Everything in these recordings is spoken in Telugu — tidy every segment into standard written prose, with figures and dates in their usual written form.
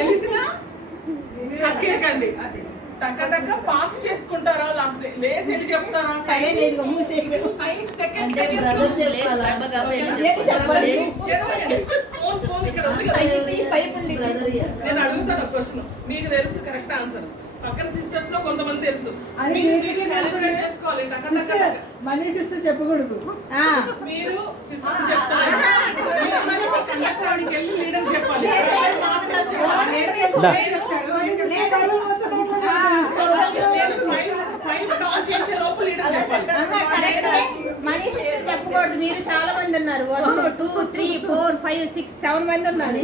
తెలిసినా కక్కేకండి. టక్క టక్క పాస్ చేసుకుంటారా లేకపోతే లేసి వెళ్ళి చెప్తారా? 5 సెకండ్స్ నేను అడుగుతాను క్వశ్చన్, మీకు తెలుసు కరెక్ట్ ఆన్సర్, పక్కన సిస్టర్స్ లో కొంతమంది తెలుసు, చేసుకోవాలి. మనీ సిస్టర్ చెప్పకూడదు, మీరు సిస్టర్ చెప్తారు, వెళ్ళి లీడర్ చెప్పాలి. చేసే లోపు లీడర్ చెప్పాలి. మనీ సిస్టర్ చెప్పకూడదు. మీరు చాలా మంది ఉన్నారు, 1 2 3 4 5 6 7 మంది ఉన్నారు.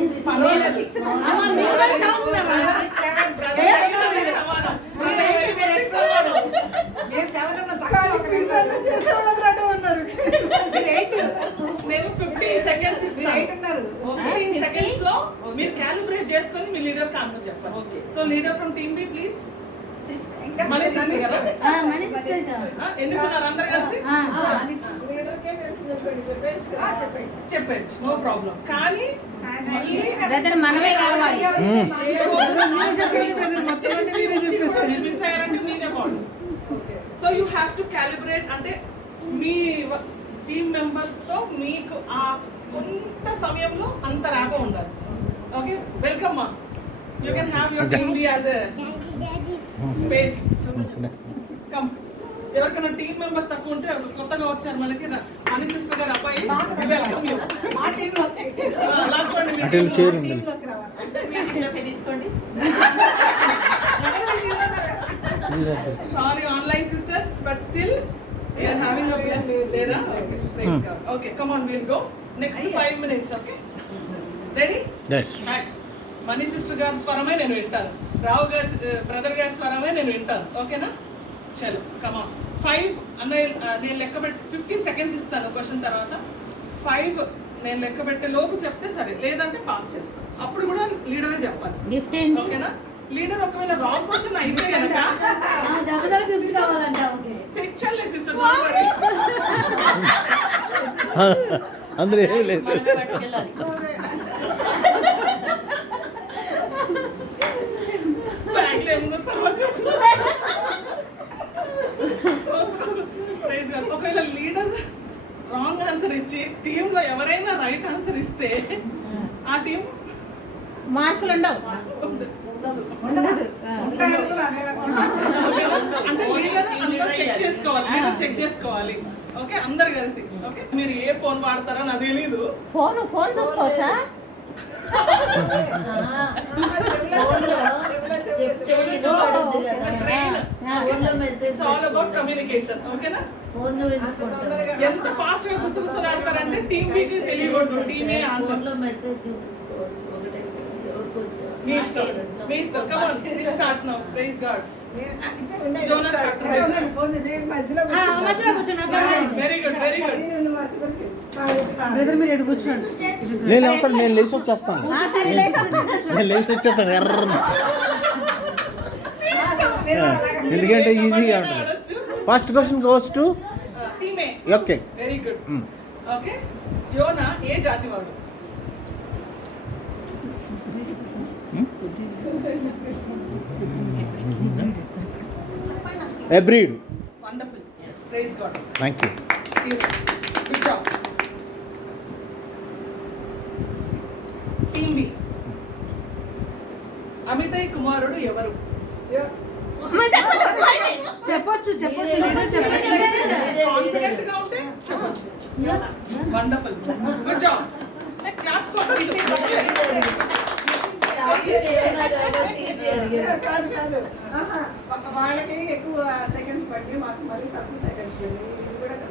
నేను 15 సెకండ్స్ ఇస్తాను. 15 సెకండ్స్ లో మీరు క్యాలిబ్రేట్ చేసుకొని మీ లీడర్ కి ఆన్సర్ చెప్పాలి. So leader from team B please. ఎన్నుకున్నారు అందరు కలిసి చెప్పచ్చు, నో ప్రాబ్లం. కానీ మనమే కావాలి, మిస్ అయ్యారంటే మీరే బాగుంది. So you have to calibrate, అంటే మీ టీమ్ మెంబర్స్ తో మీకు ఆ కొంత సమయంలో అంత ర్యాప్ ఉండాలి. ఓకే, వెల్కమ్ మా. You can have your team be as a space. Come. ఎవరికైనా టీమ్ మెంబర్స్ తక్కువ ఉంటే కొత్తగా వచ్చారు మనకి మనీ సిస్టర్ గారు అబ్బాయి, వెల్కమ్ యూ. తీసుకోండి. Sorry online sisters, but still we are having a bless later. Okay, praise God. Okay, come on, we'll go next 5 minutes. Okay, ready? Yes. Right. Money sister గారి స్వరమే నేను వింటాను, రావు గారి బ్రదర్ గారి స్వరమే నేను వింటాను. ఓకేనా? చలో కమా. 5 అన్నయ్య నేను లెక్క పెట్టి 15 సెకండ్స్ ఇస్తాను క్వశ్చన్ తర్వాత. 5 నేను లెక్క పెట్టే లోపు చెప్తే సరే, లేదంటే పాస్ చేస్తాను. అప్పుడు కూడా లీడరే చెప్పాలి. గిఫ్ట్ ఏంది? ఓకేనా? లీడర్ ఒకవేళ రాంగ్ క్వశ్చన్ అయితే కనుక తెచ్చలే సిస్టర్, అందరూ ఏమీ లేదు. ఒకవేళ లీడర్ రాంగ్ ఆన్సర్ ఇచ్చి టీమ్ లో ఎవరైనా రైట్ ఆన్సర్ ఇస్తే ఆ టీం మార్కులు ఉండవు. అంటే లీడర్ చెక్ చేసుకోవాలి. ఓకే, అందరు కలిసి. ఓకే, మీరు ఏ ఫోన్ వాడతారో నాకు తెలీదు. ఫోన్ చూసుకోవచ్చా? కమ్యూనికేషన్. ఓకేనా? ఎంత ఫాస్ట్ గా గుసగుసలు ఆడతారంటే టీమ్ బీకి తెలియకూడదు, టీమే ఆన్సర్. మీ ఇష్టం. Come on, we'll start now. Praise God. Jonas start. Very good. Brother మీరు ఎటు కూర్చోండి. నేను అసలు నేను లేచి వచ్చేస్తాను. ఎందుకంటే ఈజీగా ఉంటుంది. ఫస్ట్ క్వశ్చన్ గోస్ టు టీమే. Okay, very good. ఓకే, యోనా ఏ జాతి వాడు? A breed. Wonderful. Praise God. Thank you. Good job. Team B. అమితయ్ కుమారుడు ఎవరు? చెప్పొచ్చు. కాన్ఫిడెంట్ గా ఉంటే చెప్పొచ్చు. Wonderful, good job. క్లాప్స్ కొట్టండి. వాళ్ళకి ఎక్కువ సెకండ్స్ పట్టి మాకు మళ్ళీ తక్కువ సెకండ్స్ పట్టి.